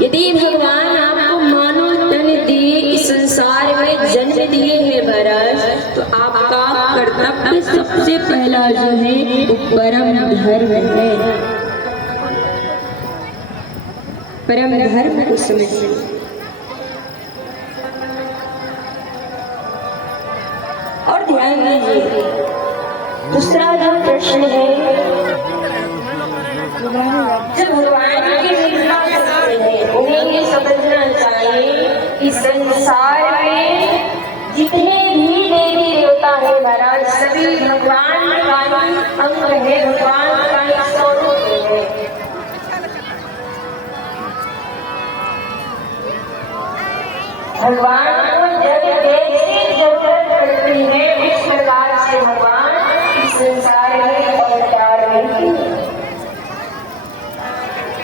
यदि भगवान आपको मानव तन दिए इस संसार में जन्म दिए हैं महाराज, तो आपका कर्तव्य सबसे पहला जो है वो परम धर्म है। परम धर्म को समझिए। और ध्यान दीजिए, दूसरा जो प्रश्न है, जब भगवान की निंदा करते हैं उन्हें ये समझना चाहिए कि संसार में जितने भी देवी देवता है महाराज, सभी भगवान का ही अंग है, भगवान का ही स्वरूप है। भगवान को जब जैसे जरूरत पड़ती है उस प्रकार से भगवान इस संसार में अवतार लेते हैं।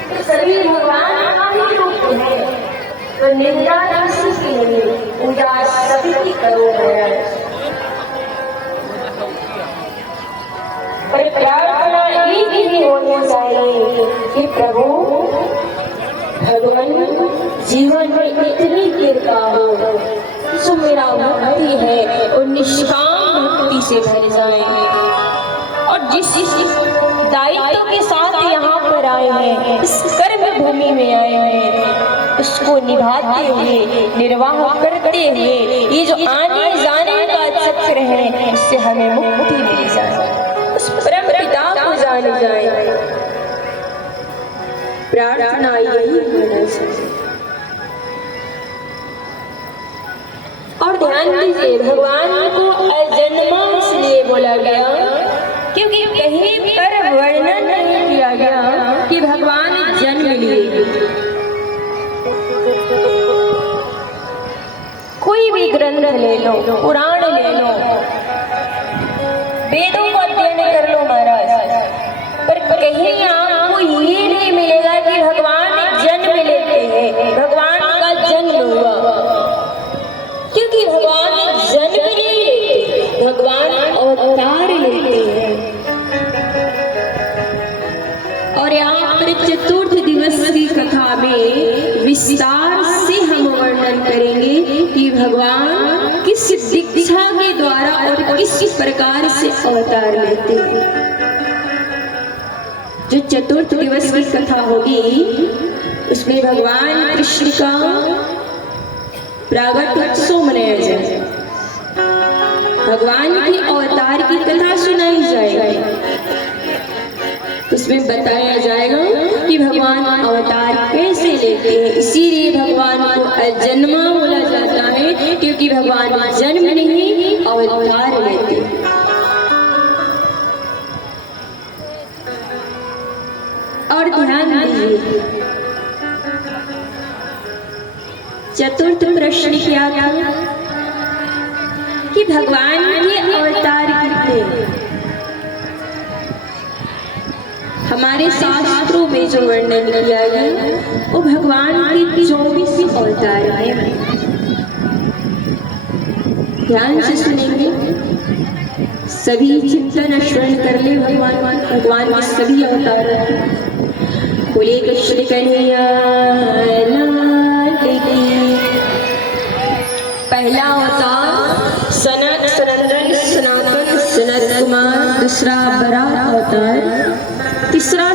तो सभी भगवान का ही रूप है, तो निंदा किसी की नहीं, पूजा सभी की करो महाराज। पर प्रार्थना एक ही होनी चाहिए कि प्रभु भगवान जीवन में इतनी कृपा हो जो मेरा भक्ति है और निष्काम भक्ति से भर जाए, और जिस दायित्व के साथ यहाँ पर आए हैं, इस कर्म भूमि में आए हैं, उसको निभाते हुए, निर्वाह करते हुए ये जो आने जाने का चक्र है उससे हमें मुक्ति मिल जाए, उस परम पिता को जान जाए। प्रार्थना यही होना चाहिए। और ध्यान दीजिए, भगवान को अजन्मा इसलिए बोला गया क्योंकि कहीं पर वर्णन नहीं किया गया कि भगवान जन्म लिए। कोई भी ग्रंथ ले लो, पुराण ले लो, वेदों को अध्ययन कर लो महाराज, पर कहीं आपको ये नहीं मिलेगा कि भगवान जन्म लेते हैं, भगवान का जन्म हुआ, क्योंकि भगवान जन्म नहीं लेते, भगवान अवतार लेते हैं। और यहाँ पर चतुर्थ दिवस की कथा में विस्तार से हम वर्णन करेंगे कि भगवान किस दीक्षा के द्वारा और किस प्रकार से अवतार लेते हैं। जो चतुर्थ दिवस की कथा होगी उसमें भगवान कृष्ण का प्रागट उत्सव मनाया जाए, भगवान के अवतार की कथा सुनाई जाएगी, उसमें बताया जाएगा कि भगवान अवतार कैसे लेते हैं। इसीलिए भगवान को अजन्मा बोला जाता है, क्योंकि भगवान जन्म नहीं अवतार लेते हैं। और ध्यान दीजिए, चतुर्थ प्रश्न क्या था कि भगवान के अवतार कितने। हमारे शास्त्रों में जो वर्णन किया गया वो भगवान के 24 अवतार हैं। ध्यान से सुनेंगे, सभी चिंतन श्रवण कर ले। भगवान के सभी अवतार बोले कृष्ण कन्हैया लाल की। पहला अवतार सनक सनंदन सनातन सनत कुमार, दूसरा बराह अवतार, तीसरा